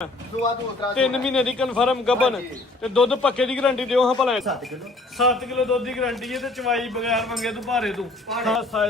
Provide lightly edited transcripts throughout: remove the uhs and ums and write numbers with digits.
3 ਮਹੀਨੇ ਦੀ ਕਨਫਰਮ ਗੱਬਨ ਤੇ ਦੁੱਧ ਪੱਕੇ ਦੀ ਗਾਰੰਟੀ ਦਿਓ ਹਾਂ ਭਲਾ 7 ਕਿਲੋ ਦੁੱਧ ਦੀ ਗਾਰੰਟੀ ਹੈ ਤੇ ਚਵਾਈ ਬਗੈਰ ਮੰਗੇ ਤੂੰ ਭਾਰੇ ਤੂੰ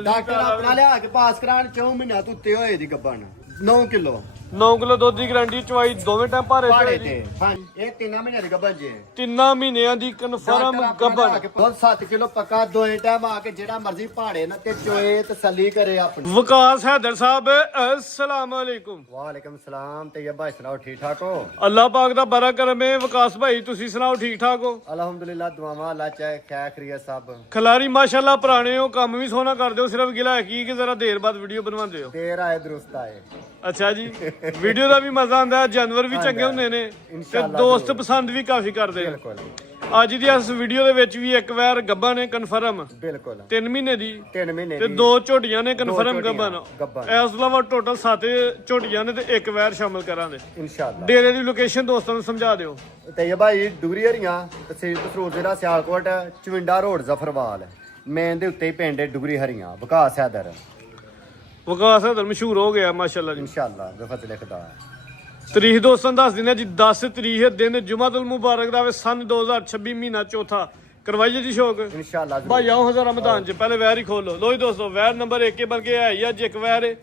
ਡਾਕਟਰ ਆਪਣਾ ਲਿਆ ਕੇ ਪਾਸ ਕਰਾਣ 4 ਮਹੀਨਿਆਂ ਤੋਂ ਉੱਤੇ ਹੋਏ ਦੀ ਗੱਬਨ 9 ਕਿਲੋ 9 ਕਿਲੋ ਦੁੱਧ ਦੀ ਗਾਰੰਟੀ ਚਵਾਈ ਦੋਵੇਂ ਟਾਈਮ ਭਾਰੇ ਤੇ ਹਾਂਜੀ ਇਹ 3 ਮਹੀਨਿਆਂ ਦੀ ਗੱਬਨ ਜੇ 3 ਮਹੀਨਿਆਂ ਦੀ ਕਨਫਰਮ ਗੱਬਨ ਦੁੱਧ 7 ਕਿਲੋ ਪੱਕਾ ਦੋਏ ਟਾਈਮ ਆ ਕੇ ਜਿਹੜਾ ਮਰਜ਼ੀ ਭਾੜੇ ਨਾ ਤੇ ਚੋਏ ਤਸੱਲੀ ਕਰੇ ਆਪਣੀ। ਵਕਾਸ ਹੈਦਰ ਸਾਹਿਬ अस्सलाम वालेकुम। ਵਾਲੇਕਮ ਸਲਾਮ ਤੇ ਭਾਈ ਸੁਣਾਓ ਠੀਕ ਠਾਕ ਹੋ? ਅੱਲਾਹ ਪਾਕ ਦਾ ਬੜਾ ਕਰਮ ਹੈ। ਵਕਾਸ ਭਾਈ ਤੁਸੀਂ ਸੁਣਾਓ ਠੀਕ ਠਾਕ ਹੋ? ਅਲਹਮਦੁਲਿਲਾ ਦੁਆਵਾਂ ਅੱਲਾਹ ਚਾਹੇ ਖੈਰ ਖਰੀਅਤ ਸਭ ਖਿਲਾਰੀ ਮਾਸ਼ਾਅੱਲਾ ਪੁਰਾਣੇ ਹੋ ਕੰਮ ਵੀ ਸੋਹਣਾ ਕਰਦੇ ਹੋ ਸਿਰਫ ਗਿਲਾ ਹੈ ਕੀ ਕਿ ਜ਼ਰਾ ਦੇਰ ਬਾਅਦ ਵੀਡੀਓ ਬਣਵਾਉਂਦੇ ਹੋ। ਦੇਰ ਆਏ ਦਰੁਸਤ ਆਏ। ਅੱਛਾ ਜੀ ਵੀਡੀਓ ਦਾ ਵੀ ਮਜ਼ਾ ਆਉਂਦਾ ਜਾਨਵਰ ਵੀ ਚੰਗੇ ਹੁੰਦੇ ਨੇ ਤੇ ਦੋਸਤ ਪਸੰਦ ਵੀ ਕਾਫੀ ਕਰਦੇ ਨੇ। ਬਿਲਕੁਲ ਅੱਜ ਦੀ ਇਸ ਵੀਡੀਓ ਦੇ ਵਿੱਚ ਵੀ ਇੱਕ ਵਾਰ ਗੱਬਾਂ ਨੇ ਕਨਫਰਮ ਬਿਲਕੁਲ 3 ਮਹੀਨੇ ਦੀ 3 ਮਹੀਨੇ ਤੇ ਦੀ 2 ਝੋਟੀਆਂ ਨੇ ਕਨਫਰਮ ਗੱਬਾਂ ਗੱਭਣ। ਇਸ ਤੋਂ ਇਲਾਵਾ ਟੋਟਲ 7 ਝੋਟੀਆਂ ਨੇ ਤੇ ਇੱਕ ਵਾਰ ਸ਼ਾਮਲ ਕਰਾਂਗੇ। ਇਨਸ਼ਾਅੱਲਾ ਡੇਰੇ ਦੀ ਲੋਕੇਸ਼ਨ ਦੋਸਤਾਂ ਨੂੰ ਸਮਝਾ ਦਿਓ। ਤੇ ਭਾਈ ਡੁਗਰੀ ਹਰੀਆਂ ਤਹਿਸੀਲ ਤਸਰੂਰ ਜ਼ਿਲ੍ਹਾ ਸਿਆਲਕੋਟ ਚਵਿੰਡਾ ਰੋਡ ਜ਼ਫਰਵਾਲ ਮੇਨ ਦੇ ਉੱਤੇ ਹੀ ਪਿੰਡ ਡੁਗਰੀ ਹਰੀਆਂ ਵਿਕਾਸ ਹੈਦਰ ਵਕਾਸ ਹੈਦਰ ਮਸ਼ਹੂਰ ਹੋ ਗਿਆ ਮਾਸ਼ਾਅੱਲਾ ਜੀ। ਇਨਸ਼ਾਅੱਲਾ ਵਫਤ ਲਿਖਦਾ ਤਰੀਕ ਦੋਸਤਾਂ ਦੱਸ ਦਿੰਦੇ ਜੀ 10 ਤਰੀਕ ਹੈ ਦਿਨ ਜੁਮਾਤੁਲ ਮੁਬਾਰਕ ਦਾ ਵੇ ਸਨ 2026 ਮਹੀਨਾ ਚੌਥਾ ਕਰਵਾਈਏ ਜੀ ਸ਼ੌਕ ਇਨਸ਼ਾਅੱਲਾ ਭਾਈ ਆਓ ਹਜ਼ਾਰ ਰਮਦਾਨ ਚ ਪਹਿਲੇ ਵੈਰ ਹੀ ਖੋਲੋ ਲੋ ਜੀ ਦੋਸਤੋ ਵੈਰ ਨੰਬਰ 1 ਬਲਕਿ ਹੈ ਹੀ ਅੱਜ ਇੱਕ ਵੈਰ ਹੈ।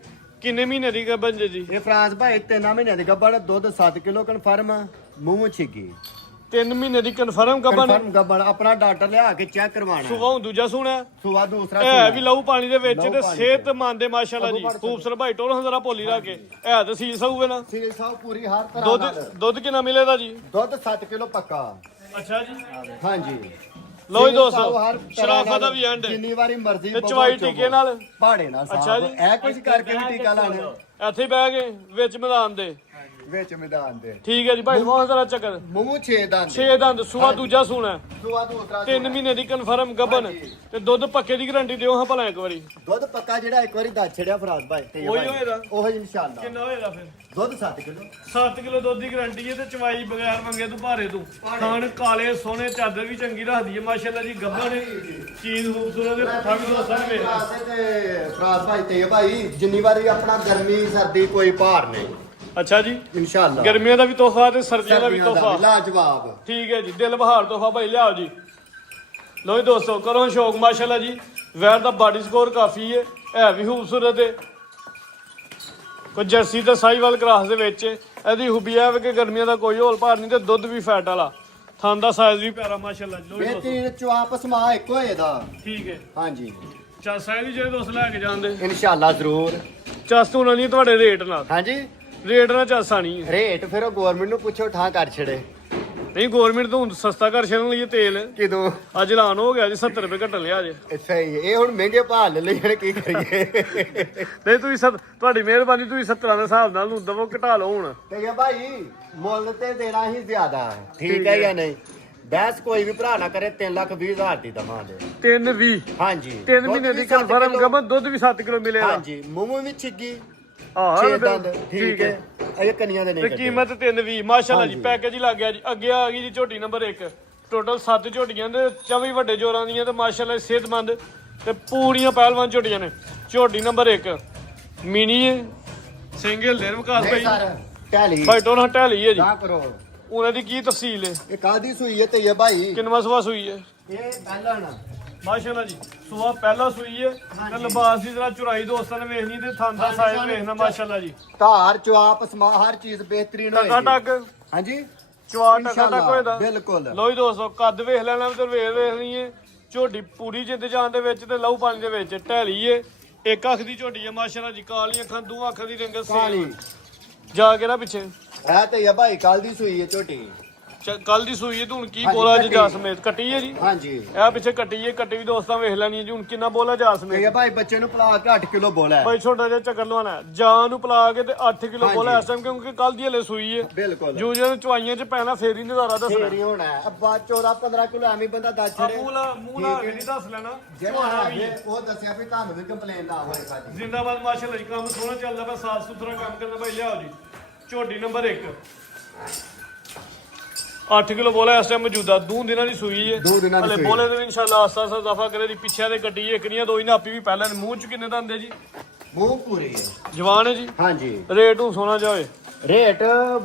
ਕਿੰਨੇ ਮਹੀਨੇ ਦੀ ਗੱਬਨ ਜੀ? ਇਹ ਫਰਾਂਸ ਭਾਈ 3 ਮਹੀਨਿਆਂ ਦੀ ਗੱਬਣ ਦੁੱਧ 7 ਕਿਲੋ ਕਨਫਰਮ ਮੂੰਹ ਛਿੱਗੀ 3 ਮਹੀਨੇ ਦੀ ਕਨਫਰਮ ਗੱਬਨ ਕਨਫਰਮ ਗੱਬਣ ਆਪਣਾ ਡਾਕਟਰ ਲਿਆ ਕੇ ਚੈੱਕ ਕਰਵਾਉਣਾ ਸੁਬਾਹ ਦੂਜਾ ਸੁਣਾ ਸੁਬਾ ਦੂਸਰਾ ਹੈ ਵੀ ਲਹੂ ਪਾਣੀ ਦੇ ਵਿੱਚ ਤੇ ਸਿਹਤਮੰਦ ਦੇ ਮਾਸ਼ਾਅੱਲਾ ਜੀ ਖੂਬਸੂਰਤ ਭਾਈ ਟੋਲ ਹਜ਼ਾਰਾ ਭੋਲੀ ਰੱਖ ਕੇ ਹੈ ਤਾਂ ਸੀਸ ਹੋਊਗਾ ਨਾ ਸਿਰੇ ਸਾਹਿਬ ਪੂਰੀ ਹਰ ਤਰ੍ਹਾਂ ਦੁੱਧ ਨਾਲ ਦੁੱਧ ਕਿੰਨਾ ਮਿਲੇਗਾ ਜੀ? ਦੁੱਧ 7 ਕਿਲੋ ਪੱਕਾ। ਅੱਛਾ ਜੀ ਹਾਂਜੀ ਲੋ ਜੀ ਦੋਸਤੋ ਹਰ ਤਰ੍ਹਾਂ ਸ਼ਰਾਫਤ ਦਾ ਵੀ ਐਂਡ ਜਿੰਨੀ ਵਾਰੀ ਮਰਜ਼ੀ ਤੇ ਚਵਾਈ ਟੀਕੇ ਨਾਲ ਪਹਾੜੇ ਨਾਲ ਅੱਛਾ ਜੀ। ਇਹ ਕੁਝ ਕਰਕੇ ਵੀ ਟੀਕਾ ਲਾਣਾ ਇੱਥੇ ਹੀ ਬਹਿ ਗਏ ਵਿੱਚ ਮੈਦਾਨ ਦੇ ਵਿੱਚ ਮੈਦਾਨ ਦੇ। ਠੀਕ ਹੈ ਜੀ ਭਾਈ ਬਹੁਤ ਸਾਰਾ ਚੱਕਰ ਮੂੰਹ 6 ਦੰਦ 6 ਦੰਦ ਸੂਆ ਦੂਜਾ ਸੂਣਾ ਸੁਬਾ ਦੂਸਰਾ 3 ਮਹੀਨੇ ਦੀ ਕਨਫਰਮ ਗੱਬਨ ਤੇ ਦੁੱਧ ਪੱਕੇ ਦੀ ਗਾਰੰਟੀ ਦਿਓ ਹਾਂ ਭਲਾ ਇੱਕ ਵਾਰੀ। ਦੁੱਧ ਪੱਕਾ ਜਿਹੜਾ ਇੱਕ ਵਾਰੀ ਦੱਸ ਛੜਿਆ ਫਰਾਜ਼ ਭਾਈ ਤੇ ਉਹੀ ਹੋਏਗਾ ਉਹ ਇਨਸ਼ਾਅੱਲਾ ਕਿੰਨਾ ਹੋਏਗਾ ਫਿਰ? ਦੁੱਧ 7 ਕਿਲੋ 7 ਕਿਲੋ ਦੁੱਧ ਦੀ ਗਾਰੰਟੀ ਹੈ ਤੇ ਚਵਾਈ ਬਗੈਰ ਮੰਗੇ ਤੂੰ ਭਾਰੇ ਤੂੰ ਖਾਣ ਕਾਲੇ ਸੋਹਣੇ ਚਾਦਰ ਵੀ ਚੰਗੀ ਰੱਖਦੀ ਹੈ ਮਾਸ਼ਾਅੱਲਾ ਜੀ ਗੱਬਨ ਚੀਜ਼ ਖੂਬਸੂਰਤ ਹੈ ਪੱਠਾ ਵੀ ਦੋਸਤਾਂ ਨੇ ਵੇਖ ਤੇ ਫਰਾਜ਼ ਭਾਈ ਤੇ ਭਾਈ ਜਿੰਨੀ ਵਾਰੀ ਆਪਣਾ ਗਰਮੀ ਸਰਦੀ ਕੋਈ ਭਾਰ ਨਹੀਂ। ਅੱਛਾ ਜੀ ਇਨਸ਼ਾਅੱਲਾ ਗਰਮੀਆਂ ਦਾ ਵੀ ਤੋਹਫਾ ਤੇ ਸਰਦੀਆਂ ਦਾ ਵੀ ਤੋਹਫਾ ਲਾਜਵਾਬ। ਠੀਕ ਹੈ ਜੀ ਦਿਲ ਬਹਾਰ ਤੋਹਫਾ ਭਾਈ ਲਿਆਓ ਜੀ। ਲੋ ਜੀ ਦੋਸਤੋ ਕਰੋ ਸ਼ੌਕ ਮਾਸ਼ਾਅੱਲਾ ਜੀ ਵੈਰ ਦਾ ਬਾਡੀ ਸਕੋਰ ਕਾਫੀ ਹੈ ਵੀ ਖੂਬਸੂਰਤ ਹੈ ਕੋਈ ਜਰਸੀ ਤੇ ਸਾਈਵਾਲ ਕਰਾਸ ਦੇ ਵਿੱਚ ਇਹਦੀ ਖੂਬੀ ਹੈ ਕਿ ਗਰਮੀਆਂ ਦਾ ਕੋਈ ਹੋਲ ਭਾਰ ਨਹੀਂ ਤੇ ਦੁੱਧ ਵੀ ਫੈਟ ਵਾਲਾ ਥਾਂ ਦਾ ਸਾਈਜ਼ ਵੀ ਪਿਆਰਾ ਮਾਸ਼ਾਅੱਲਾ ਜੀ। ਲੋ ਜੀ ਦੋਸਤੋ ਇਹ ਚ ਆਪਸ ਮਾ ਇੱਕ ਹੋਏ ਦਾ। ਠੀਕ ਹੈ ਹਾਂਜੀ ਚਾ ਸਾਈਜ਼ ਜਿਹੜੇ ਦੋਸਤ ਲੈ ਕੇ ਜਾਂਦੇ ਇਨਸ਼ਾਅੱਲਾ ਜ਼ਰੂਰ। ਚਸਤ ਉਹਨਾਂ ਦੀ ਤੁਹਾਡੇ ਰੇਟ ਨਾਲ ਹਾਂਜੀ ਰੇਟ ਨਾਲ ਚਾਸਾ ਨਹੀਂ ਹੈ। ਰੇਟ ਫਿਰ ਉਹ ਗਵਰਨਮੈਂਟ ਨੂੰ ਪੁੱਛੋ ਠਾਂ ਕਰ ਛੜੇ। ਨਹੀਂ ਗਵਰਨਮੈਂਟ ਤੋਂ ਹੁਣ ਸਸਤਾ ਕਰ ਛੱਡਣ ਲਈ ਤੇਲ ਕਿਦੋਂ ਅੱਜ ਐਲਾਨ ਹੋ ਗਿਆ ਜੀ 70 ਰੁਪਏ ਘਟਣ ਲਿਆ ਜੇ। ਸਹੀ ਹੈ ਇਹ ਹੁਣ ਮਹਿੰਗੇ ਭਾਅ ਲੈ ਲਈ ਕੀ ਕਰੀਏ। ਨਹੀਂ ਤੁਸੀਂ ਤੁਹਾਡੀ ਮਿਹਰਬਾਨੀ ਤੁਸੀਂ 70 ਦੇ ਹਿਸਾਬ ਨਾਲ ਨੂੰ ਦਵੋ ਘਟਾ ਲਓ ਹੁਣ। ਤੇ ਭਾਈ ਮੁੱਲ ਤੇ ਦੇਣਾ ਹੀ ਜ਼ਿਆਦਾ ਹੈ ਠੀਕ ਹੈ ਜਾਂ ਨਹੀਂ? ਬੈਸ ਕੋਈ ਵੀ ਭਰਾ ਨਾ ਕਰੇ 3,20,000 ਦੀ ਦਵਾਂਗੇ 320 ਹਾਂਜੀ 3 ਮਹੀਨੇ ਦੀ ਕਨਫਰਮ ਗੱਬਨ ਦੁੱਧ ਵੀ 7 ਕਿਲੋ ਮਿਲੇਗਾ। ਹਾਂਜੀ ਮੂੰਹ ਵੀ ਛਿੱਗੀ ਆਹ 6 ਦੰਦ ਠੀਕ ਹੈ ਇਹ ਕੰਨੀਆਂ ਦੇ ਤੇ ਨਹੀਂ ਕੀਮਤ 320 ਮਾਸ਼ਾਅੱਲਾ ਜੀ ਪੈਕੇਜ ਹੀ ਲੱਗ ਗਿਆ ਜੀ। ਅੱਗੇ ਆ ਗਈ ਜੀ ਝੋਟੀ ਨੰਬਰ 1 ਟੋਟਲ 7 ਝੋਟੀਆਂ ਤੇ 24 ਵੱਡੇ ਜੋਰਾਂ ਦੀਆਂ ਤੇ ਮਾਸ਼ਾਅੱਲਾ ਸਿਹਤਮੰਦ ਤੇ ਪੂਰੀਆਂ ਪਹਿਲਵਾਨ ਝੋਟੀਆਂ ਨੇ। ਝੋਟੀ ਨੰਬਰ 1 ਮਿਨੀ ਹੈ ਸਿੰਗਲ ਦੇ ਵਿਕਾਸ ਭਾਈ ਸਰ ਟੈਲੀ ਭਾਈ ਟੋਨਾ ਟਹਿਲੀ ਹੈ ਜੀ। ਨਾ ਕਰੋ ਉਹਨਾਂ ਦੀ ਕੀ ਤਫਸੀਲ ਹੈ? ਇਹ ਕਾਦੀ ਸੂਈ ਹੈ ਤੇ ਇਹ ਭਾਈ ਕਿੰਨਵਾਂ ਸਵਾ ਸੂਈ ਹੈ? ਇਹ ਪਹਿਲਾਂ ਨਾ ਮਾਸ਼ਾਅੱਲਾ ਜੀ ਸੁਆ ਪਹਿਲਾ ਸੂਈ ਹੈ ਤੇ ਲਿਬਾਸ ਦੀ ਜਰਾ ਚੁਰਾਈ ਦੋਸਤਾਂ ਨੇ ਵੇਖਣੀ ਤੇ ਥਾਂ ਦਾ ਸਾਈਜ਼ ਵੇਖਣਾ ਮਾਸ਼ਾਅੱਲਾ ਜੀ। ਧਾਰ ਚੁਆਪ ਸਮਾ ਹਰ ਚੀਜ਼ ਬਿਹਤਰੀਨ ਟਕਾ ਟਕ ਹਾਂਜੀ ਚਵਾ ਟਕਾ ਟਕ ਹੋਏਦਾ ਬਿਲਕੁਲ। ਲੋ ਜੀ ਦੋਸਤੋ ਕੱਦ ਵੇਖ ਲੈਣਾ ਤੇ ਵੇਖਣੀ ਹੈ ਝੋਟੀ ਪੂਰੀ ਜਿੰਦ ਜਾਨ ਦੇ ਵਿੱਚ ਤੇ ਲਹੂ ਪਾਣੀ ਦੇ ਵਿੱਚ ਢੈਲੀ ਏ ਇੱਕ ਅੱਖ ਦੀ ਝੋਟੀ ਹੈ ਮਾਸ਼ਾਅੱਲਾ ਜੀ ਕਾਲੀਆਂ ਅੱਖਾਂ ਦੋ ਅੱਖਾਂ ਦੀ ਰੰਗਤ ਕਾਲੀ ਜਾ ਕੇ ਨਾ ਪਿੱਛੇ ਇਹ ਤੇ ਇਹ ਭਾਈ ਕੱਲ ਦੀ ਸੂਈ ਹੈ ਝੋਟੀ ਕੱਲ ਦੀ ਸੂਈ ਹੈ ਤੇ ਹੁਣ ਕੀ ਬੋਲਾ ਜੀ ਜਾ ਸਮੇਤ ਕੱਟੀ ਹੈ ਜੀ। ਹਾਂਜੀ ਇਹ ਪਿੱਛੇ ਕੱਟੀ ਹੈ ਕੱਟੀ ਵੀ ਦੋਸਤਾਂ ਵੇਖ ਲੈਣੀ ਹੈ ਜੀ ਹੁਣ ਕਿੰਨਾ ਬੋਲਾ ਜਾ ਸਮੇਤ। ਇਹ ਭਾਈ ਬੱਚੇ ਨੂੰ ਪਲਾ ਕੇ 8 ਕਿਲੋ ਬੋਲਾ ਹੈ ਭਾਈ ਛੋਟਾ ਜਿਹਾ ਚੱਕਰ ਲਵਾਣਾ ਜਾਨ ਨੂੰ ਪਲਾ ਕੇ ਤੇ 8 ਕਿਲੋ ਬੋਲਾ ਇਸ ਟਾਈਮ ਕਿਉਂਕਿ ਕੱਲ ਦੀ ਹਲੇ ਸੂਈ ਹੈ ਬਿਲਕੁਲ ਜੋ ਜਿਹਨੂੰ ਚਵਾਈਆਂ ਚ ਪੈਣਾ ਫੇਰ ਹੀ ਨਜ਼ਾਰਾ ਦੱਸਣਾ। ਫੇਰ ਹੀ ਹੋਣਾ ਹੈ ਅੱਬਾ 14-15 ਕਿਲੋ ਐਵੇਂ ਬੰਦਾ ਦੱਸ ਛੜੇ ਮੂੰਹ ਲਾ ਕੇ ਨਹੀਂ ਦੱਸ ਲੈਣਾ ਜਿਹੜਾ ਹੈ ਉਹ ਦੱਸਿਆ ਵੀ ਤੁਹਾਨੂੰ ਵੀ ਕੰਪਲੇਨ ਨਾ ਹੋਏ ਸਾਡੀ। ਜ਼ਿੰਦਾਬਾਦ ਮਾਸ਼ਾਅੱਲਾ ਜੀ ਕੰਮ ਸੋਹਣਾ ਚੱਲਦਾ ਪਿਆ ਸਾਫ ਸੁਥਰਾ ਕੰਮ ਕਰਨਾ ਭਾਈ ਲਿਆਓ ਜੀ। ਝੋਟੀ ਨੰਬਰ 1 8 ਕਿਲੋ ਬੋਲਾ ਇਸ ਟਾਈਮ ਮੌਜੂਦਾ 2 ਦਿਨਾਂ ਦੀ ਸੂਈ ਹੈ। 2 ਦਿਨਾਂ ਦੀ ਹਲੇ ਸੂਈ ਬੋਲੇ ਦੇ ਇਨਸ਼ਾਅੱਲਾ ਆਸਤਾ ਆਸਤਾ ਇਜ਼ਾਫਾ ਕਰੇ ਦੀ ਪਿੱਛੇ ਦੇ ਕੱਟੀ ਇੱਕ ਨਹੀਂ ਦੋ ਹੀ ਨਾਪੀ ਵੀ ਪਹਿਲਾਂ ਮੂੰਹ ਚ ਕਿੰਨੇ ਦੰਦੇ ਜੀ? ਮੂੰਹ ਪੂਰੀ ਹੈ ਜਵਾਨ ਹੈ ਜੀ। ਹਾਂਜੀ ਰੇਟ ਨੂੰ ਸੋਨਾ ਜਾਵੇ ਰੇਟ